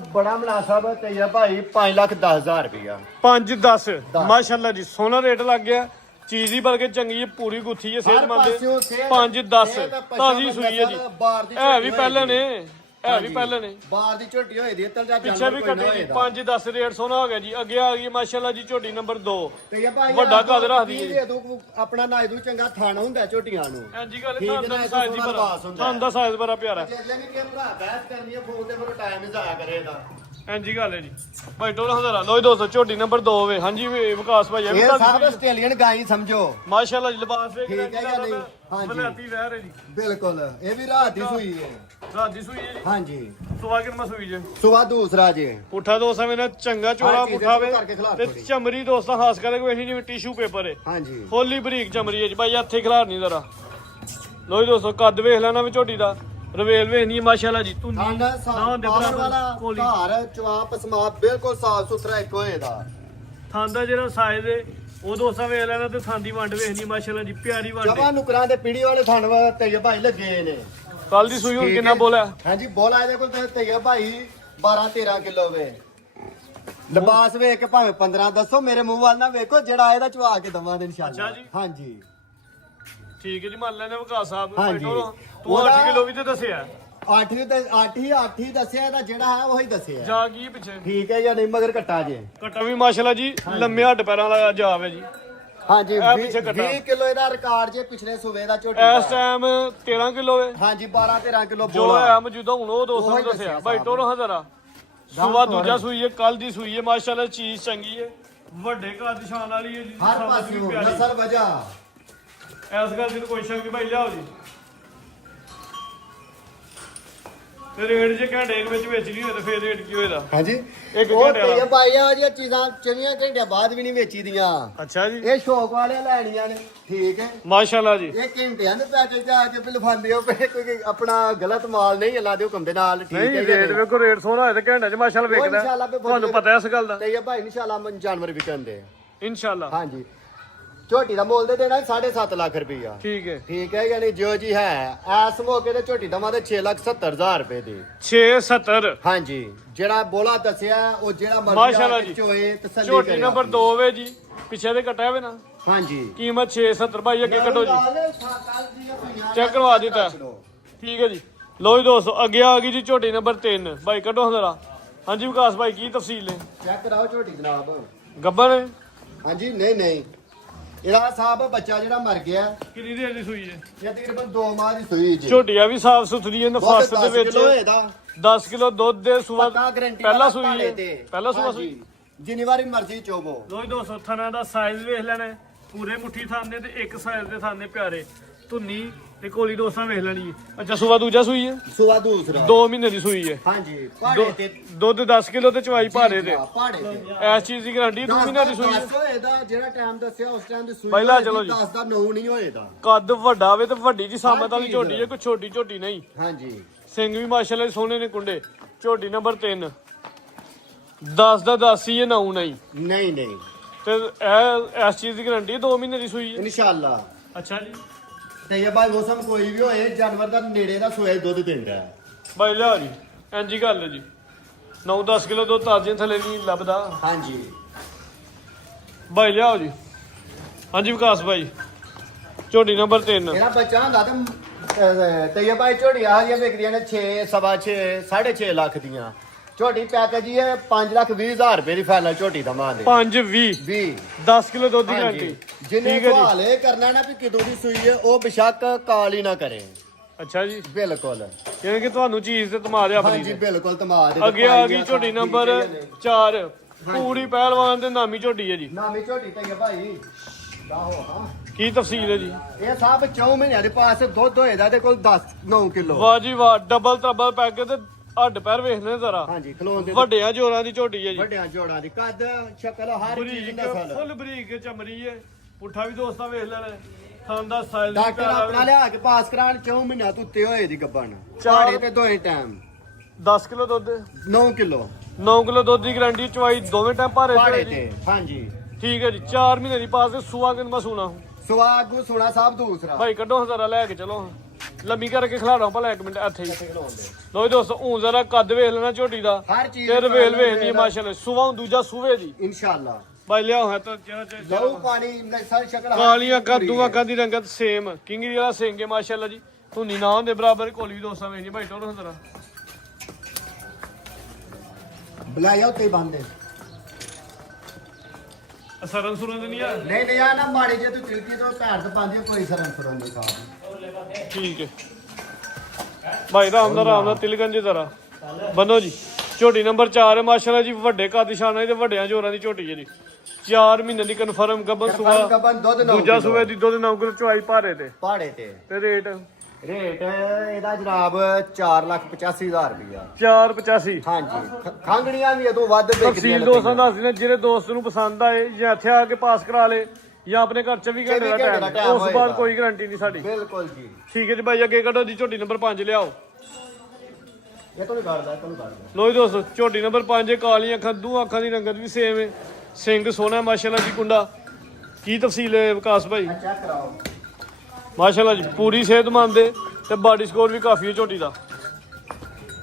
ਬੜਾ ਮੁਨਾਸਬ ਤੇ ਇਹ ਭਾਈ 5,10,000 ਰੁਪਇਆ 5-10 ਮਾਸ਼ਾਅੱਲਾ ਜੀ ਸੋਹਣਾ ਰੇਟ ਲੱਗ ਗਿਆ ਚੀਜ਼ ਹੀ ਬਲਕਿ ਚੰਗੀ ਹੈ ਪੂਰੀ ਗੁੱਥੀ ਹੈ ਸਿਹਤ ਮੰਦ 5-10 ਤਾਜ਼ੀ ਸੂਈ ਹੈ ਜੀ ਇਹ ਵੀ ਪਹਿਲੇ ਨੇ ਬਾਹਰ ਦੀ ਝੋਟੀ ਹੋਈ ਦੀ ਤਲ ਜਾ ਪਿੱਛੇ ਵੀ ਕੱਟੀ ਜੀ 5-10 ਰੇਟ ਸੋਹਣਾ ਹੋ ਗਿਆ ਜੀ ਅੱਗੇ ਆ ਗਈ ਮਾਸ਼ਾਅੱਲਾ ਜੀ ਝੋਟੀ ਨੰਬਰ 2 ਤੇ ਇਹ ਭਾਈ ਵੱਡਾ ਕੱਦ ਰੱਖਦੀ ਹੈ ਦੇ ਦੋ ਆਪਣਾ ਨਾਇਦੂ ਚੰਗਾ ਥਣ ਹੁੰਦਾ ਝੋਟੀਆਂ ਨੂੰ ਹਾਂਜੀ ਗੱਲ ਥਾਂ ਦਾ ਸਾਈਜ਼ ਹੀ ਬੜਾ ਥਾਂ ਦਾ ਸਾਈਜ਼ ਬੜਾ ਪਿਆਰਾ ਜੇ ਵੀ ਕਿ ਭਰਾ ਬਹਿਸ ਕਰਨੀ ਹੈ ਫੋਨ ਤੇ ਫਿਰ ਟਾਈਮ ਹੀ ਜ਼ਾਇਆ ਕਰੇ ਇਹਦਾ ਹਾਂਜੀ ਗੱਲ ਹੈ ਜੀ ਭਾਈ ਟੋਲਾ ਹਜ਼ਾਰਾ ਲੋ ਦੋਸਤੋ ਝੋਟੀ ਨੰਬਰ 2 ਵੇ ਹਾਂਜੀ ਵਿਕਾਸ ਭਾਈ ਇਹ ਸਭ ਆਸਟ੍ਰੇਲੀਅਨ ਗਾਈ ਸਮਝੋ ਮਾਸ਼ਾਅੱਲਾ ਜੀ ਲਿਬਾਸ ਵੇਖ ਠੀਕ ਹੈ ਜਾਂ ਨਹੀਂ ਹਾਂਜੀ ਬਲਾਤੀ ਵਹਿਰ ਹੈ ਜੀ ਬਿਲਕੁਲ ਇਹ ਵੀ ਰਾਤ ਦੀ ਸੂਈ ਹੈ ਰਾਤ ਦੀ ਸੂਈ ਹੈ ਜੀ ਹਾਂਜੀ ਸੁਆ ਕਿੰਨਾ ਸੂਈ ਜੇ ਸੁਆ ਦੂਸਰਾ ਜੇ ਪੁੱਠਾ ਦੋਸਤਾਂ ਮੇਰੇ ਨਾਲ ਚੰਗਾ ਚੋੜਾ ਪੁੱਠਾ ਵੇ ਤੇ ਚਮੜੀ ਦੋਸਤਾਂ ਖਾਸ ਕਰਕੇ ਵੇਖੀ ਜਿਵੇਂ ਟਿਸ਼ੂ ਪੇਪਰ ਹੈ ਹਾਂਜੀ ਫੁੱਲੀ ਬਰੀਕ ਚਮੜੀ ਹੈ ਜੀ ਭਾਈ ਹੱਥੇ ਖਿਲਾਰ ਨਹੀਂ ਜ਼ਰਾ ਲੋ ਦੋਸਤੋ ਕੱਦ ਵੇਖ ਲੈਣਾ ਵੀ ਝੋਟੀ ਦਾ ਰਵੇਲ ਵੇਖਣੀ ਮਾਸ਼ਾਅੱਲਾ ਜੀ ਤੂੰ ਠੰਡਾ ਸਾਫ ਵਾਲਾ ਘਰ ਚਵਾਪ ਸਮਾਪ ਬਿਲਕੁਲ ਸਾਫ ਸੁਥਰਾ ਇੱਕ ਹੋਏ ਦਾ ਥਾਂ ਦਾ ਜਿਹੜਾ ਸਾਈਜ਼ ਹੈ ਉਹ ਦੋਸਤਾਂ ਵੇਖ ਲੈਣਾ ਤੇ ਥਾਂ ਦੀ ਵੰਡ ਵੇਖਣੀ ਮਾਸ਼ਾਅੱਲਾ ਜੀ ਪਿਆਰੀ ਵੰਡ ਜਵਾਂ ਨੁਕਰਾਂ ਦੇ ਪੀੜੀ ਵਾਲੇ ਥਣ ਤੇ ਭਾਈ ਲੱਗੇ ਨੇ ਕੱਲ ਦੀ ਸੂਈ ਹੁਣ ਕਿੰਨਾ ਬੋਲਿਆ ਹਾਂਜੀ ਬੋਲਾ ਇਹਦੇ ਕੋਲ ਤੇ ਭਾਈ 12-13 ਕਿਲੋ ਵੇ ਲਿਬਾਸ ਵੇਖ ਕੇ ਭਾਵੇਂ 15 ਦੱਸੋ ਮੇਰੇ ਮੂੰਹ ਵੱਲ ਨਾ ਵੇਖੋ ਜਿਹੜਾ ਇਹਦਾ ਚਵਾ ਕੇ ਦਵਾਂਗੇ ਇਨਸ਼ਾਅੱਲਾ ਅੱਛਾ ਜੀ। ਹਾਂਜੀ ਠੀਕ ਹੈ ਜੀ ਮੰਨ ਲੈਣੇ ਵਿਕਾਸ ਸਾਹਿਬ ਹਾਂਜੀ। ਤੂੰ 8 ਕਿਲੋ ਵੀ ਤੇ ਦੱਸਿਆ 8 ਹੀ ਦੱਸਿਆ ਇਹਦਾ ਜਿਹੜਾ ਹੈ ਉਹੀ ਦੱਸਿਆ ਜਾ ਕੀ ਪਿੱਛੇ ਠੀਕ ਹੈ ਜਾਂ ਨਹੀਂ ਮਗਰ ਕੱਟਾ ਜੇ ਕਟਾ ਵੀ ਮਾਸ਼ਾਅੱਲਾ ਜੀ ਲੰਮੇ ਹੱਡ ਪੈਰਾਂ ਵਾਲਾ ਜਾਵੇ ਜੀ ਹਾਂਜੀ ਇਹ ਪਿੱਛੇ ਕੱਟਾ। 20 ਕਿਲੋ ਇਹਦਾ ਰਿਕਾਰਡ ਜੇ ਪਿਛਲੇ ਸੂਬੇ ਦਾ ਝੋਟੀ ਇਸ ਟਾਈਮ 13 ਕਿਲੋ ਹੈ ਹਾਂਜੀ 12-13 ਕਿਲੋ ਜੋ ਬੋਲਾ ਹੈ ਮੌਜੂਦਾ ਹੁਣ ਉਹ ਦੋਸਤਾਂ ਨੂੰ ਦੱਸਿਆ ਭਾਈ ਟੋਰੋ ਹਜ਼ਾਰਾ ਸੁਬਾ ਦੂਜਾ ਸੂਈ ਹੈ ਕੱਲ ਦੀ ਸੂਈ ਹੈ ਮਾਸ਼ਾਅੱਲਾ ਚੀਜ਼ ਚੰਗੀ ਹੈ ਵੱਡੇ ਘਰ ਦੀ ਸ਼ਾਨ ਵਾਲੀ ਹੈ ਜੀ ਹਰ ਸਾਹਮਣੇ ਪਾਸੇ ਵੀ ਪਿਆਰੀ। ਨਸਲ ਵਜਾ ਇਸ ਗੱਲ ਦੀ ਤਾਂ ਕੋਈ ਸ਼ੱਕ ਨਹੀਂ ਭਾਈ ਲਿਆਓ ਜੀ ਤੇ ਰੇਟ ਜੇ ਘੰਟੇ ਕੁ ਵਿੱਚ ਨਹੀਂ ਹੋਏ ਤਾਂ ਫੇਰ ਰੇਟ ਕੀ ਹੋਏਦਾ ਹਾਂਜੀ ਇੱਕ ਉਹ ਘੰਟੇ ਵਾਲਾ ਤੇ ਭਾਈ ਆ ਜਿਹੜੀਆਂ ਚੀਜ਼ਾਂ 24 ਘੰਟਿਆਂ ਬਾਅਦ ਵੀ ਨਹੀਂ ਵੇਚੀ ਦੀਆਂ ਅੱਛਾ ਜੀ ਇਹ ਸ਼ੌਕ ਵਾਲਿਆਂ ਲੈਣੀਆਂ ਨੇ ਠੀਕ ਹੈ ਮਾਸ਼ਾਅੱਲਾ ਜੀ ਇਹ ਘੰਟਿਆਂ ਦੇ ਪੈਕੇਜ ਤੇ ਆ ਕੇ ਵੀ ਲਿਫਾਂਦੇ ਹੋ ਪਏ ਕੋਈ ਆਪਣਾ ਗਲਤ ਮਾਲ ਨਹੀਂ ਅੱਲਾ ਦੇ ਹੁਕਮ ਦੇ ਨਾਲ ਠੀਕ ਹੈ ਨਹੀਂ ਰੇਟ ਵੇਖੋ ਰੇਟ ਸੋਹਣਾ ਹੋਏ ਤਾਂ ਘੰਟੇ 'ਚ ਮਾਸ਼ਾਅੱਲਾ ਉਹ ਇਨਸ਼ਾਅੱਲਾ ਵੇਖਦਾ ਵੀ ਬਹੁਤ ਤੁਹਾਨੂੰ ਪਤਾ ਇਸ ਗੱਲ ਦਾ ਤੇ ਇਹ ਭਾਈ ਇਨਸ਼ਾਅੱਲਾ ਜਾਨਵਰ ਵਿਕਣ ਦੇ ਇਨਸ਼ਾਅੱਲਾ ਹਾਂਜੀ ਝੋਟੀ ਦਾ ਮੁੱਲ ਦੇ ਦੇਣਾ 7.5 ਲੱਖ ਰੁਪਈਆ ਠੀਕ ਹੈ ਠੀਕ ਹੈ ਯਾਨੀ ਜੋ ਜੀ ਹੈ ਐਸ ਮੌਕੇ ਤੇ ਝੋਟੀ ਦਵਾਂ ਤੇ 6,70,000 ਰੁਪਏ ਦੀ 670 ਹਾਂਜੀ ਜਿਹੜਾ ਬੋਲਾ ਦੱਸਿਆ ਉਹ ਜਿਹੜਾ ਮਾਸ਼ਾਅੱਲਾ ਮਰਜ਼ੀ ਜੀ। ਚੋਏ ਤਸੱਲੀ ਝੋਟੀ ਕਰੇ ਨੰਬਰ 2 ਵੇ ਜੀ ਪਿੱਛੇ ਦੇ ਕੱਟਿਆ ਵੇ ਨਾ ਹਾਂਜੀ ਕੀਮਤ 670 ਭਾਈ ਅੱਗੇ ਕੱਢੋ ਜੀ ਚੈੱਕ ਚੈੱਕ ਕਰਵਾ ਦਿੱਤਾ ਠੀਕ ਹੈ ਜੀ ਲੋ ਜੀ ਦੋਸਤੋ ਅੱਗੇ ਆ ਗਈ ਜੀ ਝੋਟੀ ਨੰਬਰ 3 ਭਾਈ ਕੱਢੋ ਹਜ਼ਾਰਾ ਹਾਂਜੀ ਵਿਕਾਸ ਭਾਈ ਕੀ ਤਫਸੀਲ ਹੈ ਚੈੱਕ ਕਰਾਓ ਝੋਟੀ ਜਨਾਬ ਗੱਬਰ ਹੈ ਹਾਂਜੀ ਨਹੀਂ ਇਹਦਾ ਸਾਹਿਬ ਬੱਚਾ ਜਿਹੜਾ ਮਰ ਗਿਆ ਕਿੰਨੀ ਦੇਰ ਦੀ ਸੂਈ ਹੈ ਇਹ ਤਕਰੀਬਨ 2 ਮਾਹ ਦੀ ਸੂਈ ਜੀ ਝੋਟੀਆ ਵੀ ਸਾਫ ਸੁਥਰੀ ਹੈ ਨਫਾਸ ਦੇ ਵਿੱਚ ਇਹਦਾ 10 ਕਿਲੋ ਦੁੱਧ ਦੇ ਸੂਆ ਪੱਕਾ ਗਾਰੰਟੀ ਪਹਿਲਾ ਸੂਈ ਹੈ ਪਹਿਲਾ ਸੂਆ ਸੂਈ ਜਿੰਨੀ ਵਾਰੀ ਮਰਜ਼ੀ ਚੋਵੋ ਲੋ ਜੀ ਦੋਸਤੋ ਥਣਾ ਦਾ ਸਾਈਜ਼ ਵੇਖ ਲੈਣਾ ਹੈ। ਪੂਰੇ ਮੁੱਠੀ ਥਾਨੇ ਤੇ ਇੱਕ ਸਾਈਜ਼ ਦੇ ਥਾਨੇ ਪਿਆਰੇ ਧੁੰਨੀ ਤੇ ਕੋਲੀ ਦੋਸਤਾਂ ਵੇਖ ਲੈਣੀ ਹੈ ਅੱਛਾ ਸੂਆ ਦੂਜਾ ਸੂਈ ਹੈ ਸੂਆ ਦੂਸਰਾ 2 ਮਹੀਨੇ ਦੀ ਸੂਈ ਹੈ ਹਾਂਜੀ ਪਹਾੜੇ ਤੇ ਦੁੱਧ 10 ਕਿਲੋ ਤੇ ਚਵਾਈ ਭਾਰੇ ਤੇ ਪਹਾੜੇ ਤੇ ਇਸ ਚੀਜ਼ ਦੀ ਗਾਰੰਟੀ 2 ਮਹੀਨਿਆਂ ਦੀ ਸੂਈ ਹੈ ਦੱਸੋ ਇਹਦਾ ਜਿਹੜਾ ਟਾਈਮ ਦੱਸਿਆ ਉਸ ਟਾਈਮ ਦੀ ਸੂਈ ਪਹਿਲਾਂ ਚਲੋ ਜੀ। 10 ਦਾ 9 ਨਹੀਂ ਹੋਏਦਾ ਕੱਦ ਵੱਡਾ ਵੇ ਤੇ ਵੱਡੀ ਜੀ ਸਾਮਤ ਵਾਲੀ ਝੋਟੀ ਹੈ ਕੋਈ ਛੋਟੀ ਝੋਟੀ ਨਹੀਂ ਹਾਂਜੀ ਸਿੰਘ ਵੀ ਮਾਸ਼ਾਅੱਲਾ ਸੋਹਣੇ ਨੇ ਕੁੰਡੇ ਝੋਟੀ ਨੰਬਰ 3 10 ਦਾ 10 ਹੀ ਹੈ 9 ਨਹੀਂ ਨਹੀਂ ਤੇ ਇਹ ਇਸ ਚੀਜ਼ ਦੀ ਗਾਰੰਟੀ 2 ਮਹੀਨੇ ਦੀ ਸੂਈ ਹੈ ਇਨਸ਼ਾਅੱਲਾ ਅੱਛਾ ਜੀ ਤੇ ਇਹ ਭਾਈ ਮੌਸਮ ਕੋਈ ਵੀ ਹੋਏ ਜਾਨਵਰ ਦਾ ਨੇੜੇ ਦਾ ਸੋਇਆ ਦੁੱਧ ਦਿੰਦਾ ਹੈ ਬਾਈ ਲਿਆ ਜੀ ਇੰਜੀ ਗੱਲ ਹੈ ਜੀ 9-10 ਕਿਲੋ ਦੁੱਧ ਤਾਜ਼ੇ ਥੱਲੇ ਨਹੀਂ ਲੱਭਦਾ ਹਾਂਜੀ ਬਾਈ ਲਿਆਓ ਜੀ ਹਾਂਜੀ ਵਿਕਾਸ ਭਾਈ ਝੋਟੀ ਨੰਬਰ 3 ਇਹਦਾ ਬੱਚਾ ਹੁੰਦਾ ਤੇ ਇਹ ਭਾਈ ਝੋੜੀਆਂ ਆ ਜਿਹੀਆਂ ਵਿਕਦੀਆਂ ਨੇ 6 ਸਵਾ 6 6.5 ਲੱਖ ਦੀਆਂ ਝੋਟੀ ਪੈਕੇਜ ਹੀ ਹੈ 5,20,000 ਰੁਪਏ ਦੀ ਫਾਈਨਲ ਝੋਟੀ ਦਾ ਮਾਂ ਦੇ 5-20 20 10 ਕਿਲੋ ਦੁੱਧ ਦੀ ਗਾਰੰਟੀ ਜਿਹਨੇ ਠੀਕ ਹੈ ਜੀ ਸਵਾਲ ਇਹ ਕਰਨਾ ਨਾ ਵੀ ਕਿਦੋਂ ਦੀ ਸੂਈ ਹੈ ਉਹ ਬਿਸ਼ੱਕ ਕਾਲ ਹੀ ਨਾ ਕਰੇ ਅੱਛਾ ਜੀ ਬਿਲਕੁਲ ਯਾਨੀ ਕਿ ਤੁਹਾਨੂੰ ਚੀਜ਼ ਤੇ ਤਮਾਦ ਆਪਣੀ ਹਾਂਜੀ ਬਿਲਕੁਲ ਤਮਾਦ ਅੱਗੇ ਆ ਗਈ ਝੋਟੀ ਨੰਬਰ 4 ਪੂਰੀ ਪਹਿਲਵਾਨ ਦੇ ਨਾਮੀ ਝੋਟੀ ਹੈ ਜੀ ਨਾਮੀ ਝੋਟੀ ਤੇ ਭਾਈ ਆਹੋ ਹਾਂ ਕੀ ਤਫਸੀਲ ਹੈ ਜੀ ਇਹ ਸਭ 4 ਮਹੀਨਿਆਂ ਦੇ ਪਾਸ ਦੁੱਧ ਹੋਏਦਾ ਇਹਦੇ ਕੋਲ 9 ਕਿਲੋ ਵਾਹ ਜੀ ਵਾਹ ਡਬਲ ਟਰਬਲ ਪੈਕ ਤੇ ਹੱਡ ਪੈਰ ਵੇਖਨੇ ਜ਼ਰਾ ਹਾਂਜੀ ਖਲੋਣ ਦੇ ਵੱਡਿਆਂ ਜੋਰਾਂ ਦੀ ਝੋਟੀ ਹੈ ਜੀ ਵੱਡਿਆਂ ਜੋੜਾਂ ਦੀ ਕੱਦ ਸ਼ਕਲ ਹਰ ਚੀਜ਼ ਬਰੀਕ ਨਸਲ ਫੁੱਲ ਬਰੀਕ ਚਮੜੀ ਹੈ ਪੁੱਠਾ ਵੀ ਦੋਸਤਾਂ ਵੇਖ ਲੈਣਾ ਥਾਂ ਦਾ ਸਾਈਜ਼ ਡਾਕਟਰ ਆਪਣਾ ਲਿਆ ਕੇ ਪਾਸ ਕਰਾਣ 4 ਮਹੀਨਿਆਂ ਤੋਂ ਉੱਤੇ ਹੋਏ ਦੀ ਗੱਬਣ ਚਾਰ- ਚਾੜੇ ਤੇ ਦੋਏ ਟਾਈਮ 10 ਕਿਲੋ ਦੁੱਧ 9 ਕਿਲੋ 9 ਕਿਲੋ ਦੁੱਧ ਦੀ ਗਾਰੰਟੀ ਚਵਾਈ ਦੋਵੇਂ ਟਾਈਮ ਭਾਰੇ ਪਾੜੇ ਤੇ ਤੇ ਹਾਂਜੀ ਠੀਕ ਹੈ ਜੀ 4 ਮਹੀਨੇ ਦੀ ਪਾਸ ਤੇ ਸੁਆ ਕਿਨ ਮੈਂ ਸੁਣਾ ਸਵਾਗੂ ਸੋਨਾ ਸਾਹਿਬ ਦੂਸਰਾ ਭਾਈ ਕੱਢੋ ਹਜ਼ਾਰਾ ਲੈ ਕੇ ਚਲੋ ਲੰਮੀ ਕਰਕੇ ਖਿਲਾੜਾ ਭਲਾ ਇੱਕ ਮਿੰਟ ਇੱਥੇ ਹੀ ਖਿਲਾਉਂਦੇ ਲੋ ਦੋਸਤੋ ਹੁਣ ਜ਼ਰਾ ਕੱਦ ਵੇਖ ਲੈਣਾ ਝੋਟੀ ਦਾ ਹਰ ਚੀਜ਼ ਤੇ ਰਵੇਲ ਵੇਖਣੀ ਮਾਸ਼ਾਅੱਲਾ ਸੁਵਾ ਦੂਜਾ ਸੂਵੇ ਦੀ ਇਨਸ਼ਾਅੱਲਾ ਬਾਈ ਲਿਆ ਹੋਇਆ ਤਾਂ ਜਿਹੜਾ ਲਹੂ ਪਾਣੀ ਨਸਲ ਸ਼ਕਲ ਕਾਲੀਆਂ ਕੱਦੂ ਅੱਖਾਂ ਦੀ ਰੰਗਤ ਸੇਮ ਕਿੰਗਰੀ ਵਾਲਾ ਸਿੰਘ ਹੈ ਮਾਸ਼ਾਅੱਲਾ ਜੀ ਧੁੰਨੀ ਨਾ ਹੁੰਦੇ ਬਰਾਬਰ ਕੋਲੀ ਵੀ ਦੋਸਤਾਂ ਵੇਖਣੀ ਭਾਈ ਟੋਰ ਹੁੰਦਰਾ ਬੁਲਾਇਆ ਉੱਤੇ ਬੰਦੇ ਸਰਨ ਸੁਰਨ ਤੇ ਨਹੀਂ ਆ ਨਹੀਂ ਨਹੀਂ ਆ ਨਾ ਮਾੜੀ ਜੇ ਤੂੰ ਤਿਲਕੀ ਤੋਂ ਘਰ ਤੋਂ ਪਾਉਂਦੀ ਕੋਈ ਸਰਨ ਸਰੋਂ ਨਹੀਂ ਸਾਹਿਬ ਠੀਕ ਹੈ ਭਾਈ ਰਾਮ ਦਾ ਤਿਲਕਨ ਜੀ ਜ਼ਰਾ ਬੰਨੋ ਜੀ ਝੋਟੀ ਨੰਬਰ 4 ਹੈ ਮਾਸ਼ਾਅੱਲਾ ਜੀ ਵੱਡੇ ਕੱਦ ਸ਼ਾਨਾਂ ਤੇ ਵੱਡਿਆਂ ਜੋਰਾਂ ਦੀ ਝੋਟੀ ਹੈ ਜੀ 4 ਮਹੀਨੇ ਦੀ ਕਨਫਰਮ ਗੱਬਨ ਸੁਆ ਗੱਬਨ ਦੁੱਧ ਨਾ ਦੂਜਾ ਸੂਵੇ ਦੀ ਦੁੱਧ 9 ਕਿਲੋ ਚਵਾਈ ਭਾਰੇ ਤੇ ਪਹਾੜੇ ਤੇ ਰੇਟ ਰੇਟ ਇਹਦਾ ਜਨਾਬ 4,85,000 ਰੁਪਇਆ 485 ਹਾਂਜੀ ਖਾਂਗੜੀਆਂ ਵੀ ਇਦੋਂ ਵੱਧ ਤਫਸੀਲ ਦੋਸਤਾਂ ਦੱਸ ਦਿੰਦੇ ਜਿਹੜੇ ਦੋਸਤ ਨੂੰ ਪਸੰਦ ਆਏ ਜਾਂ ਇੱਥੇ ਆ ਕੇ ਪਾਸ ਕਰਾ ਲੇ ਜਾਂ ਆਪਣੇ ਘਰ 24 ਘੰਟੇ ਦਾ ਟਾਈਮ ਉਸ ਤੋਂ ਬਾਅਦ ਕੋਈ ਗਾਰੰਟੀ ਨਹੀਂ ਸਾਡੀ ਬਿਲਕੁਲ ਜੀ ਠੀਕ ਹੈ ਜੀ ਭਾਈ ਅੱਗੇ ਕੱਢੋ ਜੀ ਝੋਟੀ ਨੰਬਰ 5 ਲਿਆਓ ਇਹ ਤੁਹਾਨੂੰ ਕਰਦਾ ਲੋ ਜੀ ਦੋਸਤੋ ਝੋਟੀ ਨੰਬਰ 5 ਕਾਲੀਆਂ ਅੱਖਾਂ ਦੂਆਂ ਅੱਖਾਂ ਦੀ ਰੰਗਤ ਵੀ ਸੇਮ ਹੈ ਸਿੰਘ ਸੋਹਣਾ ਮਾਸ਼ਾਅੱਲਾ ਜੀ ਕੁੰਡਾ ਕੀ ਤਫਸੀਲ ਹੈ ਵਿਕਾਸ ਭਾਈ ਚੈੱਕ ਕਰਾਓ ਮਾਸ਼ਾਅੱਲਾ ਜੀ ਪੂਰੀ ਸਿਹਤਮੰਦ ਹੈ ਤੇ ਬਾਡੀ ਸਕੋਰ ਵੀ ਕਾਫੀ ਹੈ ਝੋਟੀ ਦਾ